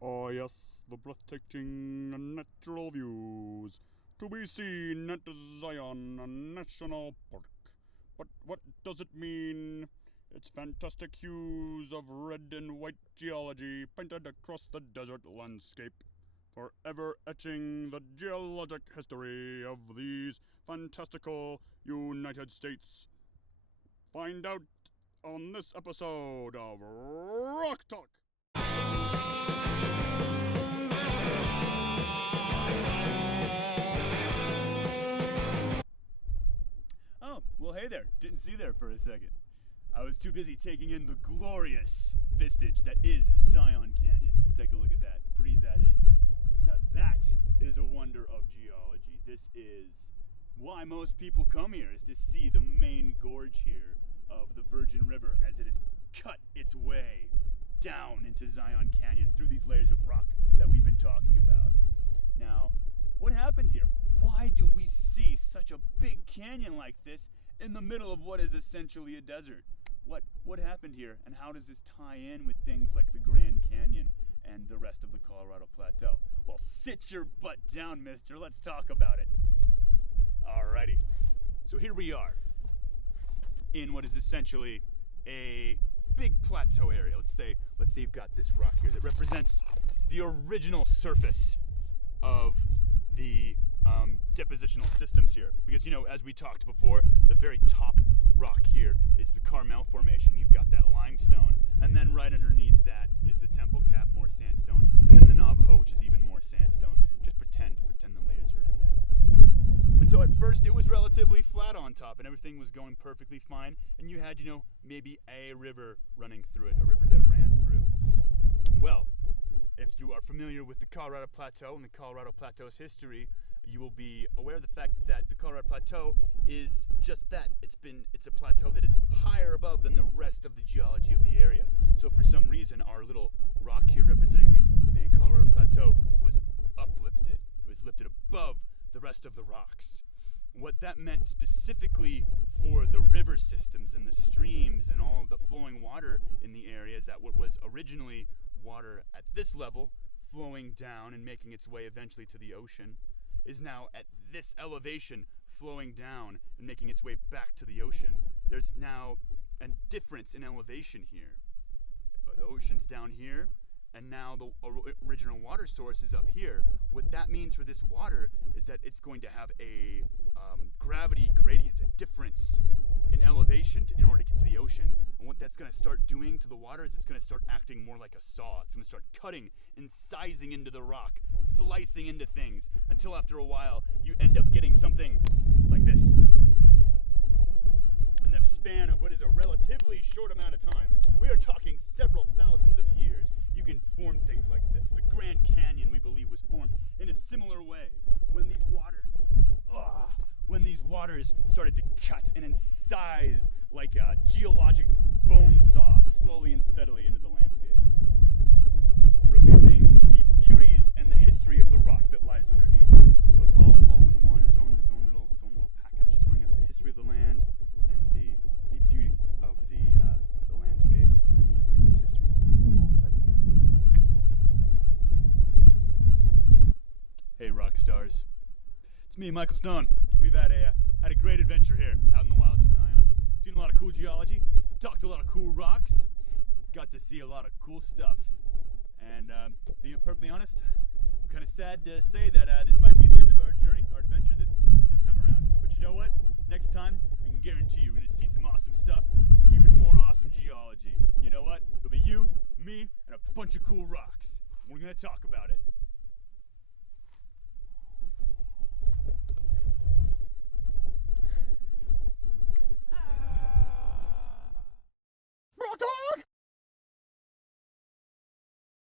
Oh yes, the breathtaking natural views to be seen at Zion National Park. But what does it mean? Its fantastic hues of red and white geology painted across the desert landscape, forever etching the geologic history of these fantastical United States. Find out on this episode of Rock Talk. Oh, well, hey there. Didn't see you there for a second. I was too busy taking in the glorious vistage that is Zion Canyon. Take a look at that. Breathe that in. Now that is a wonder of geology. This is why most people come here, is to see the main gorge here of the Virgin River as it has cut its way down into Zion Canyon through these layers of rock that we've been talking about. Now, what happened here? Why do we see such a big canyon like this in the middle of what is essentially a desert? What happened here, and how does this tie in with things like the Grand Canyon and the rest of the Colorado Plateau? Well, sit your butt down, mister. Let's talk about it. Alrighty. So here we are in what is essentially a big plateau area. Let's say you've got this rock here that represents the original surface of the depositional systems here. Because, you know, as we talked before, the very top rock here is the Carmel Formation. You've got that limestone, and then right underneath that is the Temple Cap, more sandstone, and then the Navajo, which is even more sandstone. Just pretend the layers are in there for me. And so at first it was relatively flat on top, and everything was going perfectly fine, and you had, maybe a river running through it, a river that ran through. Well, if you are familiar with the Colorado Plateau and the Colorado Plateau's history, you will be aware of the fact that the Colorado Plateau is just that. It's a plateau that is higher above than the rest of the geology of the area. So for some reason, our little rock here representing the Colorado Plateau was uplifted. It was lifted above the rest of the rocks. What that meant specifically for the river systems and the streams and all of the flowing water in the area is that what was originally water at this level flowing down and making its way eventually to the ocean is now at this elevation flowing down and making its way back to the ocean. There's now a difference in elevation here. The ocean's down here, and now the original water source is up here. What that means for this water is that it's going to have a gravity gradient, a difference in elevation in order to get to the ocean. And what that's going to start doing to the water is it's going to start acting more like a saw. It's going to start cutting and sizing into the rock, slicing into things, until after a while you end up getting something like this. In the span of what is a relatively short amount of time, we are talking several thousands of years, you can form things like this. The Grand Canyon, we believe, was formed in a similar way when these waters started to cut and incise like a geologic bone saw slowly and steadily into the landscape, revealing the beauties and the history of the rock that lies underneath. So it's all in one, its own little package, telling us the history of the land and the beauty of the landscape and the previous histories. They're all tied together. Hey, rock stars. It's me, Michael Stone. We've had a great adventure here out in the wilds of Zion. Seen a lot of cool geology, talked to a lot of cool rocks, got to see a lot of cool stuff. And being perfectly honest, I'm kind of sad to say that this might be the end of our journey, our adventure this time around. But you know what? Next time, I can guarantee you we're going to see some awesome stuff, even more awesome geology. You know what? It'll be you, me, and a bunch of cool rocks. We're going to talk about it.